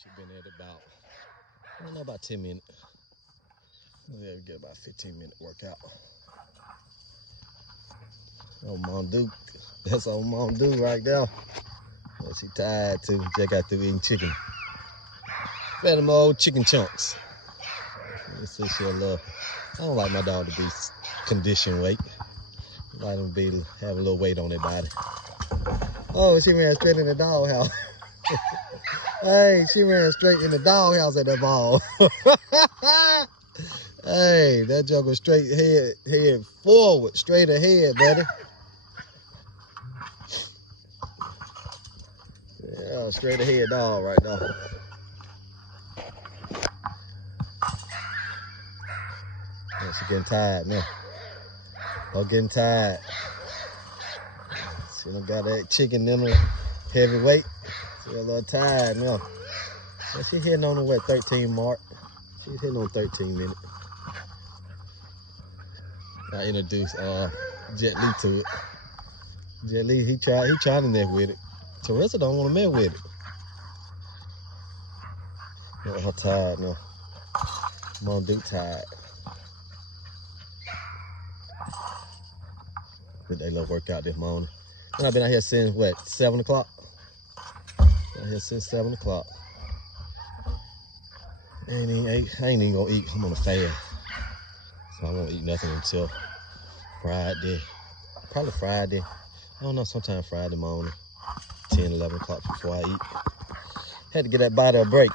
She been at about, I don't know, about 10 minutes. Yeah, we get about 15-minute workout. Oh, Mom Duke. That's old Mom Duke right there. Well, she tired too. Just got through eating chicken. Fed them old chicken chunks. Let's see, she a little. I don't like my dog to be conditioned weight. I like him to have a little weight on their body. Oh, she ran straight in the doghouse. Hey, she ran straight in the doghouse at that ball. Hey, that joker straight head forward, straight ahead, buddy. Yeah, straight ahead dog right now. Yeah, she getting tired now. Oh, getting tired. She done got that chicken in her heavy weight. She a little tired now. Yeah, she hitting on the what, 13 mark. She's hitting on 13 minutes. I introduced Jet Li to it. Jet Li, he trying to mess with it. Teresa don't want to mess with it. Yeah, her tired now. Mom Duke tired. Did they little workout this morning. And I've been out here since what, 7 o'clock? Out here since 7 o'clock. I ain't even gonna eat. I'm on a fast. So I won't eat nothing until Friday. Probably Friday. I don't know, sometime Friday morning. 10, 11 o'clock before I eat. Had to get that body a break.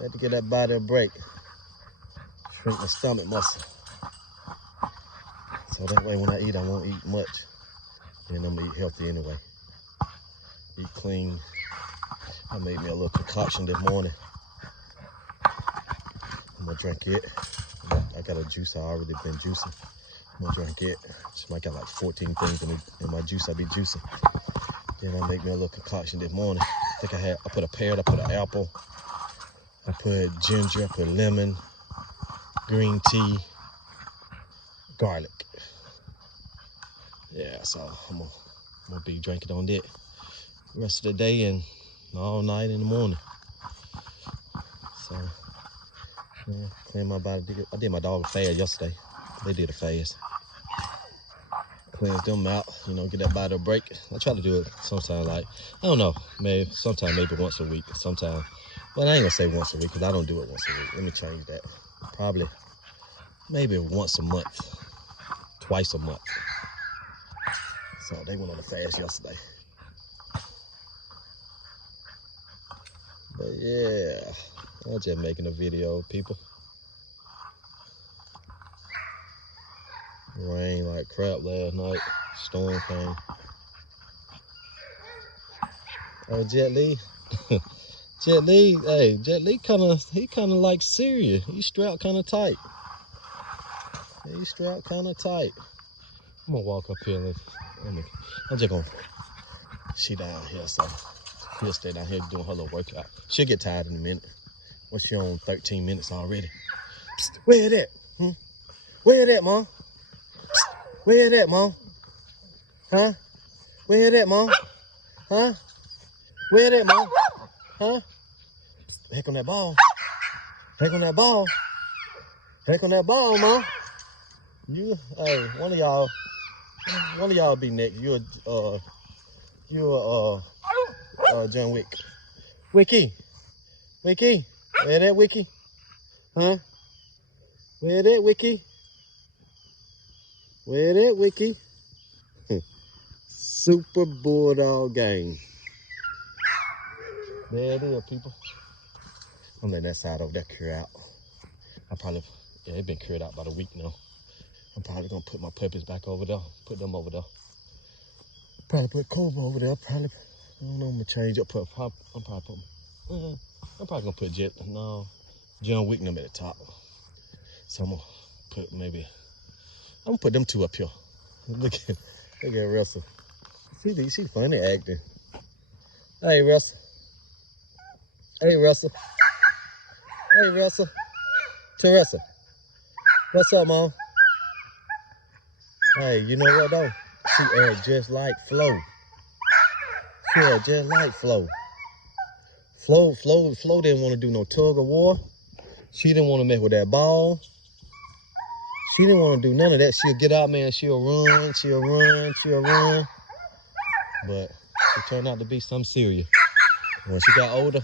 Had to get that body a break. Shrink my stomach muscle. So that way when I eat, I won't eat much. And I'm gonna eat healthy anyway. Eat clean. I made me a little concoction this morning. I'm gonna drink it. I got a juice I already been juicing. I'm gonna drink it. She might got like 14 things in my juice I be juicing. Then I make me a little concoction this morning. I think I put a pear, I put an apple, I put ginger, I put lemon, green tea, garlic. Yeah, so I'm gonna be drinking on that the rest of the day and all night in the morning. So yeah, clean my body. I did my dog a fast yesterday. They did a fast. Cleanse them out, you know, get that body a break. I try to do it sometime, like, I don't know, maybe once a week, sometime. But I ain't gonna say once a week, because I don't do it once a week. Let me change that. Probably, maybe once a month, twice a month. So they went on a fast yesterday. But yeah, I'm just making a video, people. Rain like crap last night. Storm came. Oh, Jet Li. Jet Li, hey, Jet Li kind of like serious. He strapped kind of tight. He strapped kind of tight. I'm gonna walk up here and I'm just gonna, she down here, so she'll stay down here doing her little workout. She'll get tired in a minute. Well, she on 13 minutes already. Psst, where it at? Where it at, Mom? Psst, where it at, Mom? Huh? Where it at, Mom? Huh? Where it at, Mom? Huh? Psst, heck on that ball. Heck on that ball. Heck on that ball, Mom. You, hey, one of y'all be next. You're John Wick. Wiki. Where that Wiki? Huh? Where that Wiki? Where that Wiki? Super Bulldog game. There it is, people. I'm letting that side over there cure out. It's been cured out about a week now. I'm probably gonna put my puppies back over there. Put them over there. Probably put Cobra over there. I don't know. I'm gonna change up. I'm probably gonna put John Wick them at the top. So I'm gonna put them two up here. Look at Russell. She funny acting. Hey Russell. Hey Russell. Hey Russell. Teresa. What's up, Mom? Hey, you know what though? She act just like Flo. She act just like Flo. Flo didn't want to do no tug of war. She didn't want to mess with that ball. She didn't want to do none of that. She'll get out, man. She'll run. But she turned out to be some serious. When she got older,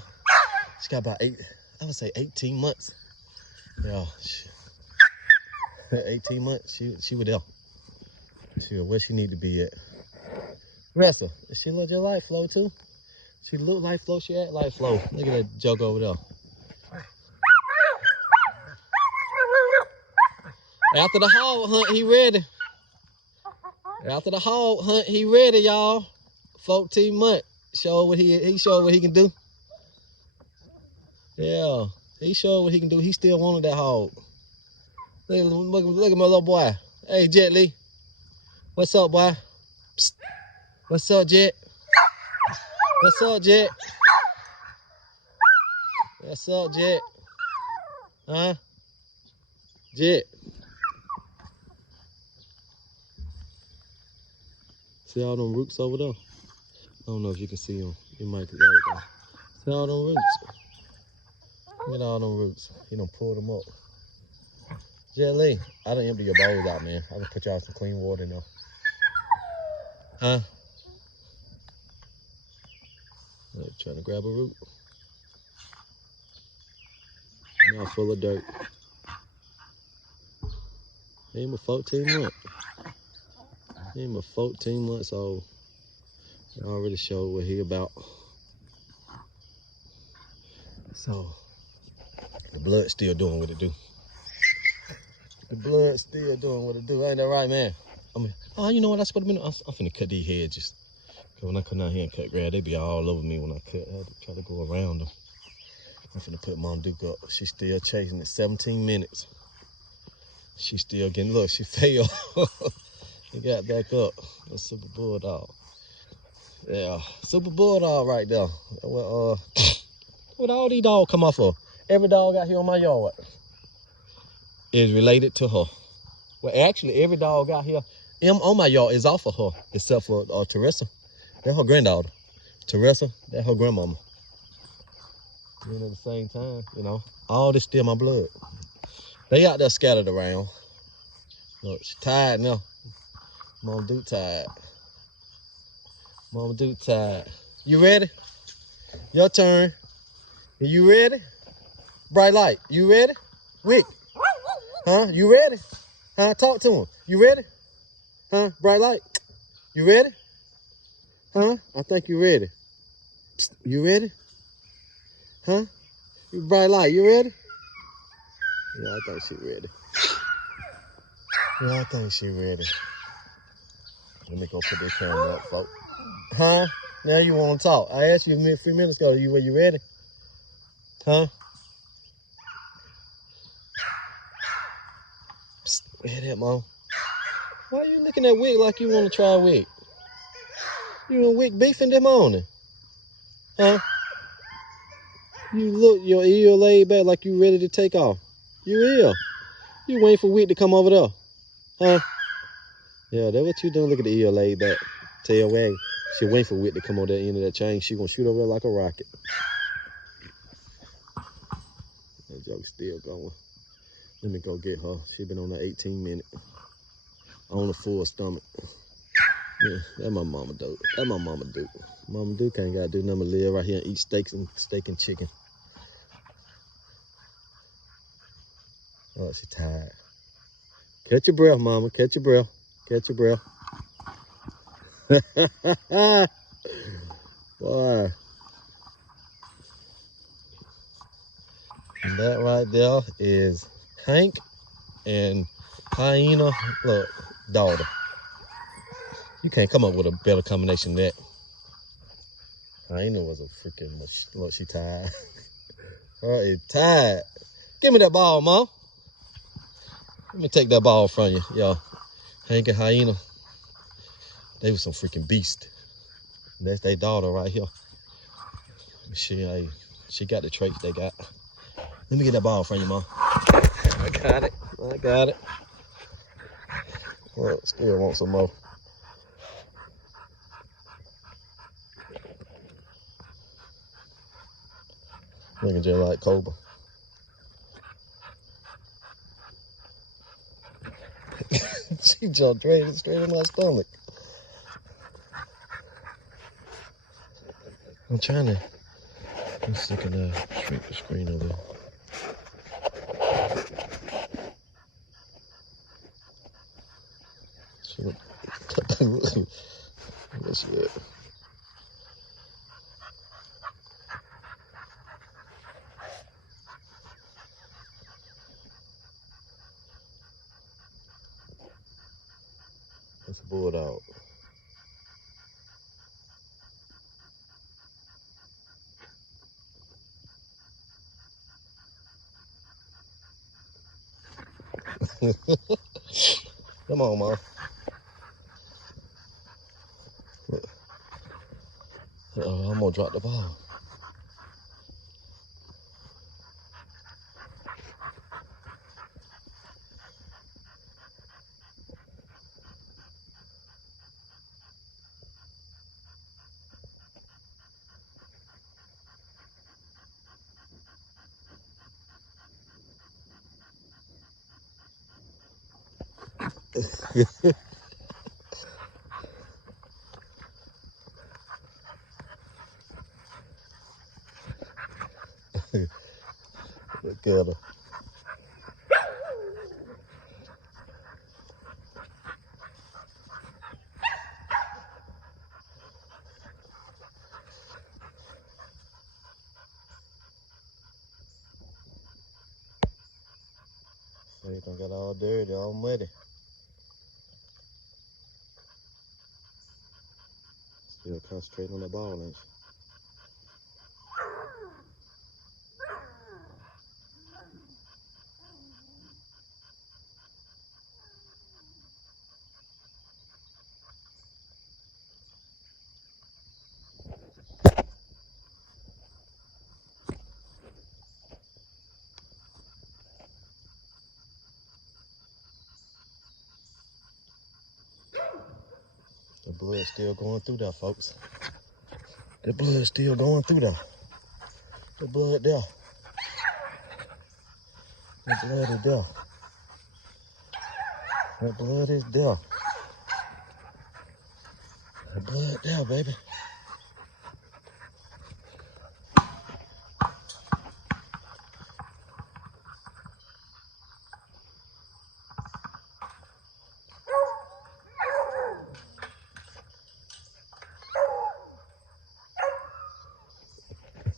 she got about 18 months. Yeah, 18 months. She was there. She was where she need to be at. Ressa, she look just like Flo too. She look like Flo. She act like Flo. Look at that jug over there. After the hog hunt, he ready. After the hog hunt, he ready, y'all. 14 months. Showed what he showed what he can do. Yeah, he showed what he can do. He still wanted that hog. Look at my little boy. Hey, Jet Li. What's up, boy? Psst. What's up, Jet? What's up, Jet? What's up, Jet? Huh? Jet. See all them roots over there? I don't know if you can see them. You might. There we go. See all them roots? Look at all them roots. He done pulled them up. Jet Li, I done empty your bowls out, man. I can put y'all some clean water in there. Huh? Trying to grab a root. Now full of dirt. Him a 14 months. Him a 14 months old. I already showed what he about. So the blood's still doing what it do. The blood's still doing what it do. Ain't that right, man? Oh, you know what? I supposed to be. I'm finna cut these hedges. Cause when I come down here and cut grass, they be all over me when I cut. I had to try to go around them. I'm finna put Mom Duke up. She's still chasing it. 17 minutes. She's still getting. Look, she fell. He got back up. That's Super Bulldog. Yeah, Super Bulldog right there. Well, what all these dogs come off of? Every dog out here on my yard is related to her. Well, actually, every dog out here on my yard is off of her, except for Teresa. That's her granddaughter. Teresa, that's her grandmama. And at the same time, you know, all this still my blood. They out there scattered around. Look, she tired now. Mom Duke tired. Mama Duke tired. You ready? Your turn. Are you ready? Bright light, you ready? Wick. Huh? You ready? Huh? Talk to him. You ready? Huh? Bright light. You ready? Huh? I think you ready. Psst. You ready? Huh? You bright light, you ready? Yeah, I think she ready. Yeah, I think she ready. Let me go put this camera up, folks. Huh? Now you want to talk. I asked you a few minutes ago, were you ready? Huh? Psst. Head it, Mom. Why are you looking at Wick like you want to try Wick? You and Wick beefing this morning? Huh? You look, your ear laid back like you ready to take off. You ill. You waiting for Wick to come over there. Huh? Yeah, that's what you doing. Look at the ear laid back. Tail wag. She waiting for Wick to come on that end of that chain. She gonna shoot over there like a rocket. That joke's still going. Let me go get her. She been on the 18 minute. On a full stomach. Yeah, that's my mama Duke. That's my mama Duke. Mama Duke ain't gotta do nothing but live right here and eat steak and chicken. Oh, she tired. Catch your breath, mama. Catch your breath. Catch your breath. Boy. And that right there is Hank and Hyena, look, daughter. You can't come up with a better combination than that. Hyena was a freaking, look, she tired. Her is tired. Give me that ball, Mom. Let me take that ball from you, y'all. Hank and Hyena, they was some freaking beast. That's their daughter right here. She got the traits they got. Let me get that ball from you, Mom. I got it. I got it. Well, still want some more. Looking just like Cobra. She jumped straight in my stomach. I'm trying to. I'm sick of shrink the screen over there. She look. Where's she at? That's a bulldog. Come on, Mom. I'm gonna drop the ball. Look at her. Everything got all dirty, all muddy. Still concentrating on the ball, ain't she? The blood's still going through there, folks. The blood's still going through there. The blood there. The blood is there. The blood is there. The blood there, baby.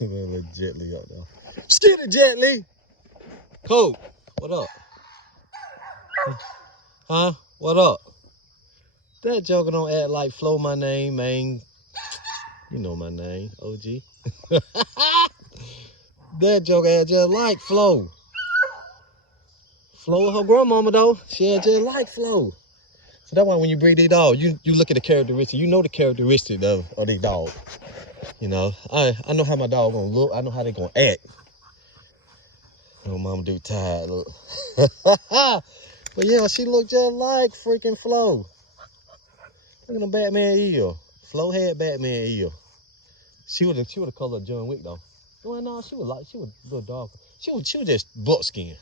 Little Jet Li up there. Skid it, Jet Li. Colt, what up? Huh? What up? That joker don't act like Flo my name, man. You know my name, OG. That joker act just like Flo. Flo, her grandmama though, she act just like Flo. So that's why when you breed these dogs, you look at the characteristics. You know the characteristics of these dogs. You know, I know how my dog gonna look. I know how they gonna act. Little mama do tired, look. But yeah, she looked just like freaking Flo. Look at them Batman eel. Flo had Batman eel. She would have colored John Wick though. Well, no, she was a little dark. She was just buck skin.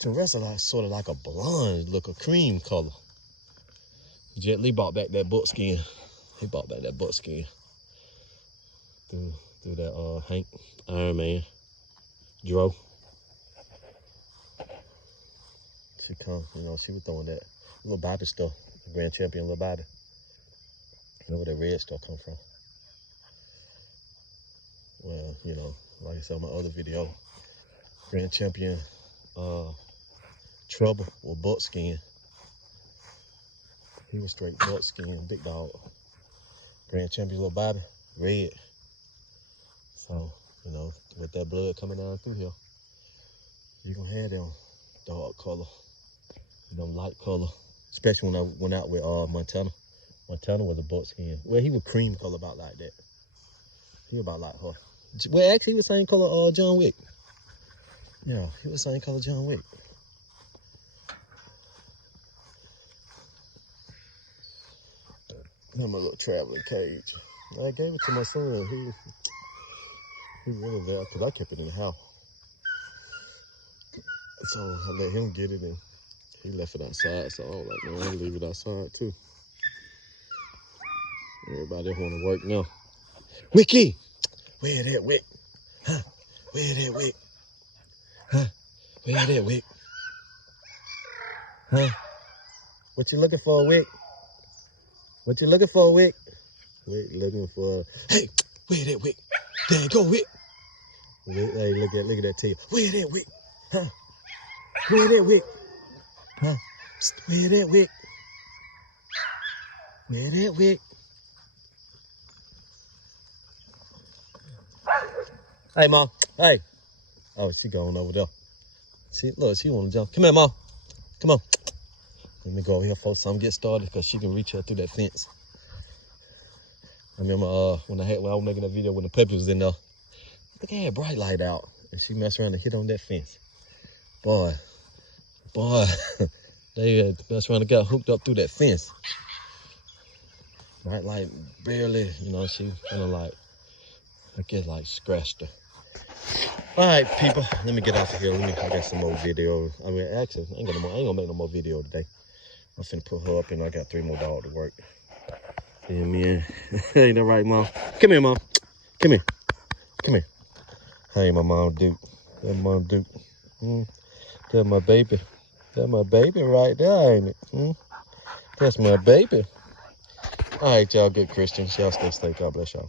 The rest of her sort of like a blonde look, a cream color. Jet Li brought back that buck skin. He brought back that buck skin through that Hank, Iron Man, Dro. She come, you know, she was throwing that little Bobby stuff, Grand Champion little Bobby. You know where that red stuff come from? Well, you know, like I said on my other video, Grand Champion Trouble with buckskin. He was straight buckskin, big dog. Grand Champion little Bobby, red. So, you know, with that blood coming down through here, you gonna have them dark color, them light color. Especially when I went out with Montana. Montana was a buckskin. Well, he was cream color about like that. He was about like her. Well, actually, he was the same color John Wick. Yeah, he was the same color John Wick. I'm a little traveling cage. I gave it to my son. He really there because I kept it in the house. So I let him get it and he left it outside. So I was like, man, I'll leave it outside too. Everybody want to work now. Wiki! Where that Wick? Huh? Where that Wick? Huh? Where that Wick? Huh? What you looking for, Wick? What you looking for, Wick? Wick looking for... Hey! Where that Wick? There you go, Wick! Wick, hey, look at that tail. Where that Wick? Huh? Where that Wick? Huh? Where that Wick? Where that Wick? Hey, Mom. Hey. Oh, she going over there. Look, she want to jump. Come here, Mom. Come on. Let me go over here, folks. I'm get started because she can reach her through that fence. I remember when I was making that video when the puppy was in there. Look, I had bright light out. And she messed around and hit on that fence. Boy. They messed around and got hooked up through that fence. Bright light barely, you know, she kind of like, I guess like scratched her. All right, people, let me get out of here. I got some more video. I mean, actually, I ain't gonna make no more video today. I'm finna put her up and I got 3 more dogs to work. Yeah, man. Ain't that right, Mom? Come here, Mom. Come here. Come here. Hey, my Mom Duke. That's Mom Duke. That's my baby. That's my baby right there, ain't it? That's my baby. All right, y'all, good Christians. Y'all stay safe. God bless y'all.